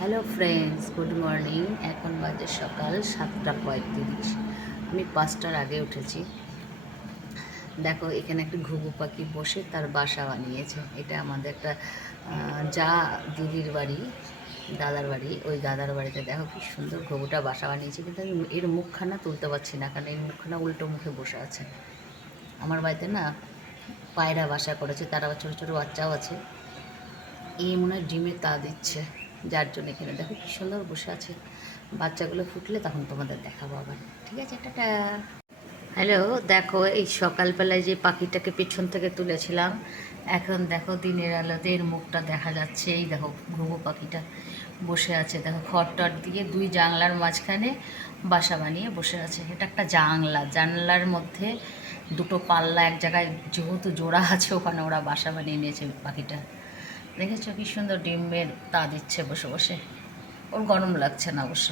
Hello friends, good morning. এখন বাজে সকাল 7:35। আমি 5টার আগে উঠেছি। দেখো, এখানে একটা ঘুঘু পাখি বসে তার বাসা বানিয়েছে। এটা আমাদের একটা যা দিদির বাড়ি, দাদার বাড়ি। ওই দাদার বাড়িতে দেখো কি সুন্দর ঘুঘুটা বাসা বানিয়েছে, কিন্তু আমি এর মুখখানা তুলতে পারছি না, কারণ এর মুখখানা উল্টো মুখে বসে আছে। আমার বাড়িতে না পায়রা বাসা করেছে, তার আবার ছোটো ছোটো বাচ্চাও আছে। এই মনে হয় ডিমে তা দিচ্ছে, যার জন্য এখানে দেখো কি সুন্দর বসে আছে। বাচ্চাগুলো ফুটলে তখন তোমাদের দেখাবো আবার। ঠিক আছে, টাটা। হ্যালো, দেখো এই সকালবেলায় যে পাখিটাকে পেছন থেকে তুলেছিলাম, এখন দেখো দিনের আলোতে এর মুখটা দেখা যাচ্ছে। এই দেখো ঘুঘু পাখিটা বসে আছে, দেখো খড় টড় দিয়ে দুই জানলার মাঝখানে বাসা বানিয়ে বসে আছে। এটা একটা জানলার মধ্যে দুটো পাল্লা এক জায়গায় যেহেতু জোড়া আছে, ওখানে ওরা বাসা বানিয়ে নিয়েছে পাখিটা। দেখেছো কি সুন্দর ডিমের তা দিচ্ছে বসে বসে। ওর গরম লাগছে না অবশ্য।